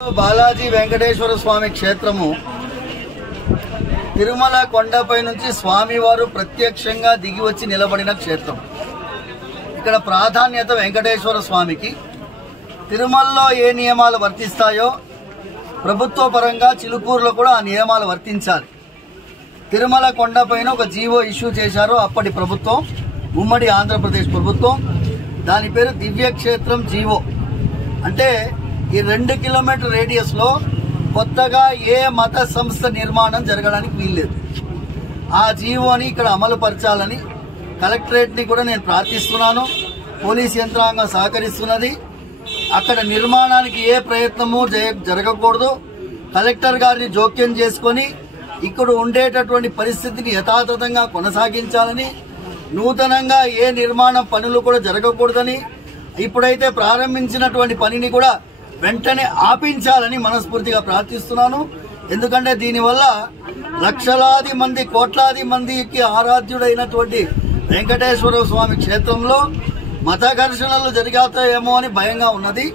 బాలాజీ వెంకటేశ్వర స్వామి క్షేత్రము తిరుమల కొండపై నుంచి స్వామివారు ప్రత్యక్షంగా దిగి వచ్చి నిలబడిన క్షేత్రం. ఇక్కడ ప్రాధాన్యత వెంకటేశ్వర స్వామికి. తిరుమలలో ఏ నియమాలు వర్తిస్తాయో ప్రభుత్వ పరంగా చిలుకూరులో కూడా ఆ నియమాలు వర్తించాలి. తిరుమల కొండపైన ఒక జీవో ఇష్యూ చేశారు అప్పటి ప్రభుత్వం, ఉమ్మడి ఆంధ్రప్రదేశ్ ప్రభుత్వం. దాని పేరు దివ్యక్షేత్రం జీవో. అంటే ఈ 2 కిలోమీటర్ రేడియస్ లో కొత్తగా ఏ మత సంస్థ నిర్మాణం జరగడానికి వీల్లేదు. ఆ జీవోని ఇక్కడ అమలు పరచాలని కలెక్టరేట్ ని కూడా నేను ప్రార్థిస్తున్నాను. పోలీస్ యంత్రాంగం సహకరిస్తున్నది. అక్కడ నిర్మాణానికి ఏ ప్రయత్నము జరగకూడదు. కలెక్టర్ గారిని జోక్యం చేసుకొని ఇక్కడ ఉండేటటువంటి పరిస్థితిని యథాతథంగా కొనసాగించాలని, నూతనంగా ఏ నిర్మాణ పనులు కూడా జరగకూడదని, ఇప్పుడైతే ప్రారంభించినటువంటి పనిని కూడా వెంటనే ఆపించాలని మనస్ఫూర్తిగా ప్రార్థిస్తున్నాను. ఎందుకంటే దీనివల్ల లక్షలాది మంది, కోట్లాది మందికి ఆరాధ్యుడైనటువంటి వెంకటేశ్వర స్వామి క్షేత్రంలో మత ఘర్షణలు జరిగాతాయేమో అని భయంగా ఉన్నది.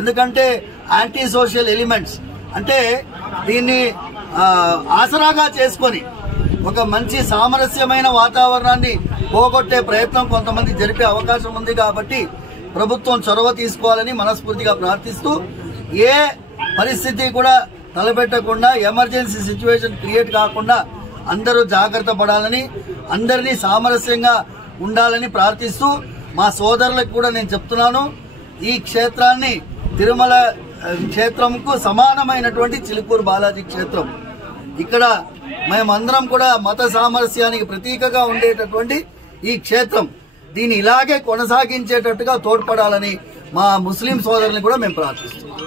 ఎందుకంటే యాంటీ సోషల్ ఎలిమెంట్స్ అంటే దీన్ని ఆసరాగా చేసుకొని ఒక మంచి సామరస్యమైన వాతావరణాన్ని పోగొట్టే ప్రయత్నం కొంతమంది జరిపే అవకాశం ఉంది. కాబట్టి ప్రభుత్వం చొరవ తీసుకోవాలని మనస్ఫూర్తిగా ప్రార్థిస్తూ, ఏ పరిస్థితి కూడా తలపెట్టకుండా, ఎమర్జెన్సీ సిచ్యువేషన్ క్రియేట్ కాకుండా అందరూ జాగ్రత్త పడాలని, అందరినీ సామరస్యంగా ఉండాలని ప్రార్థిస్తూ, మా సోదరులకు కూడా నేను చెప్తున్నాను, ఈ క్షేత్రాన్ని తిరుమల క్షేత్రంకు సమానమైనటువంటి చిలుకూరు బాలాజీ క్షేత్రం. ఇక్కడ మేమందరం కూడా మత సామరస్యానికి ప్రతీకగా ఉండేటటువంటి ఈ క్షేత్రం, దీన్ని ఇలాగే కొనసాగించేటట్టుగా తోడ్పడాలని మా ముస్లిం సోదరుల్ని కూడా మేము ప్రార్థిస్తున్నాం.